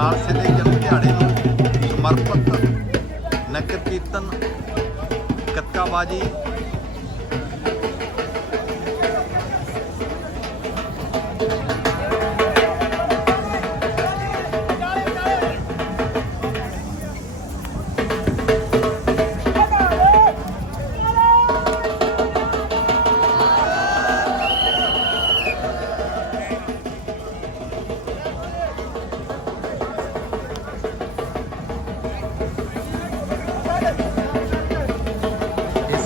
City ਖਾਲਸੇ ਦੇ ਜਨਮ ਦਿਹਾੜੇ ਨੂੰ ਸਮਰਪਿਤ ਨਗਰ ਕੀਰਤਨ ਕੱਕਾਬਾਜੀ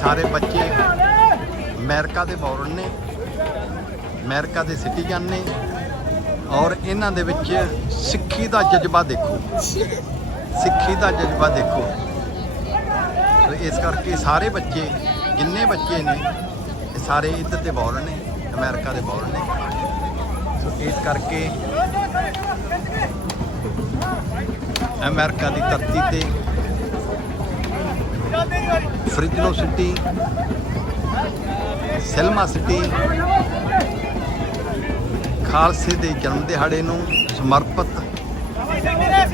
ਸਾਰੇ ਬੱਚੇ ਅਮਰੀਕਾ ਦੇ ਬੌਰਨ ਨੇ, ਅਮਰੀਕਾ ਦੇ ਸਿਟੀਜ਼ਨ ਨੇ ਔਰ ਇਹਨਾਂ ਦੇ ਵਿੱਚ ਸਿੱਖੀ ਦਾ ਜਜ਼ਬਾ ਦੇਖੋ। ਸਿੱਖੀ ਦਾ ਜਜ਼ਬਾ ਦੇਖੋ। ਇਸ ਕਰਕੇ ਸਾਰੇ ਬੱਚੇ, ਜਿੰਨੇ ਬੱਚੇ ਨੇ, ਇਹ ਸਾਰੇ ਇੱਧਰ ਦੇ ਬੌਰਨ ਨੇ, ਅਮਰੀਕਾ ਦੇ ਬੌਰਨ ਨੇ। ਸੋ ਇਸ ਕਰਕੇ ਅਮਰੀਕਾ ਦੀ ਧਰਤੀ ਤੇ ਫ੍ਰਿਜਲੋ ਸਿਟੀ ਸੈਲਮਾ ਸਿਟੀ ਖਾਲਸੇ ਦੇ ਜਨਮ ਦਿਹਾੜੇ ਨੂੰ ਸਮਰਪਿਤ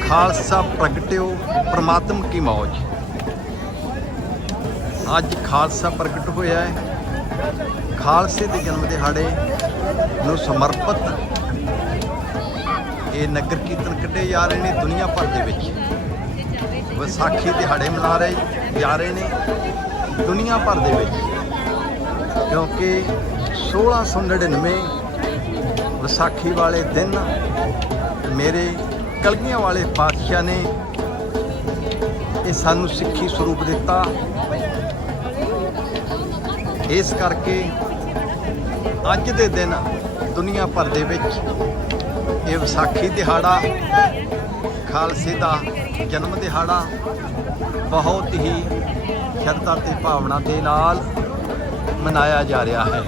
ਖਾਲਸਾ ਪ੍ਰਗਟਿਓ ਪ੍ਰਮਾਤਮ ਕੀ ਮੌਜ ਅੱਜ ਖਾਲਸਾ ਪ੍ਰਗਟ ਹੋਇਆ ਹੈ ਖਾਲਸੇ ਦੇ ਜਨਮ ਦਿਹਾੜੇ ਨੂੰ ਸਮਰਪਿਤ ਇਹ ਨਗਰ ਕੀਰਤਨ ਕੱਢੇ ਜਾ ਰਹੇ ਨੇ ਦੁਨੀਆ ਭਰ ਦੇ ਵਿੱਚ ਵਿਸਾਖੀ ਦਿਹਾੜੇ ਮਨਾ ਰਹੇ ਜਾ ਰਹੇ ਨੇ ਦੁਨੀਆ ਭਰ ਦੇ ਵਿੱਚ। ਕਿਉਂਕਿ 1699 ਵਿਸਾਖੀ ਵਾਲੇ ਦਿਨ ਮੇਰੇ ਕਲਗੀਆਂ ਵਾਲੇ ਪਾਤਸ਼ਾਹ ਨੇ ਇਹ ਸਾਨੂੰ ਸਿੱਖੀ ਸਰੂਪ ਦਿੱਤਾ। ਇਸ ਕਰਕੇ ਅੱਜ ਦੇ ਦਿਨ ਦੁਨੀਆ ਭਰ ਦੇ ਵਿੱਚ ਇਹ ਵਿਸਾਖੀ ਦਿਹਾੜਾ ਖਾਲਸੇ ਦਾ ਜਨਮ ਦਿਹਾੜਾ ਬਹੁਤ ਹੀ ਸ਼ਰਧਾ ਤੇ ਭਾਵਨਾ ਦੇ ਨਾਲ ਮਨਾਇਆ ਜਾ ਰਿਹਾ ਹੈ।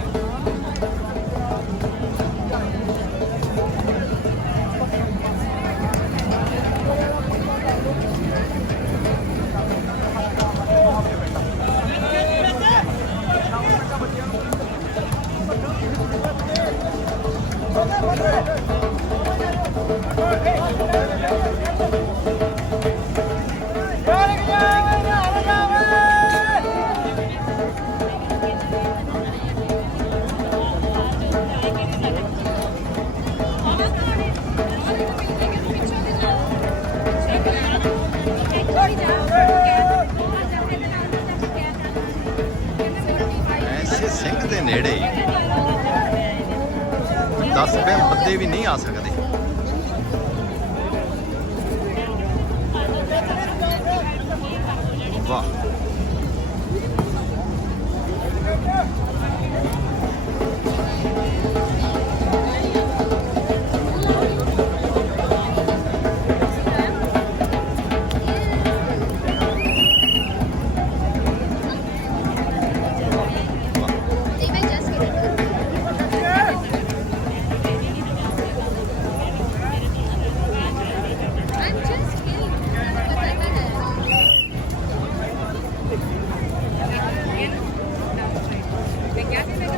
ਸਿੰਘ ਦੇ ਨੇੜੇ 10 ਬੇ ਬੰਦੇ ਵੀ ਨਹੀਂ ਆ ਸਕਦੇ। 话。Ya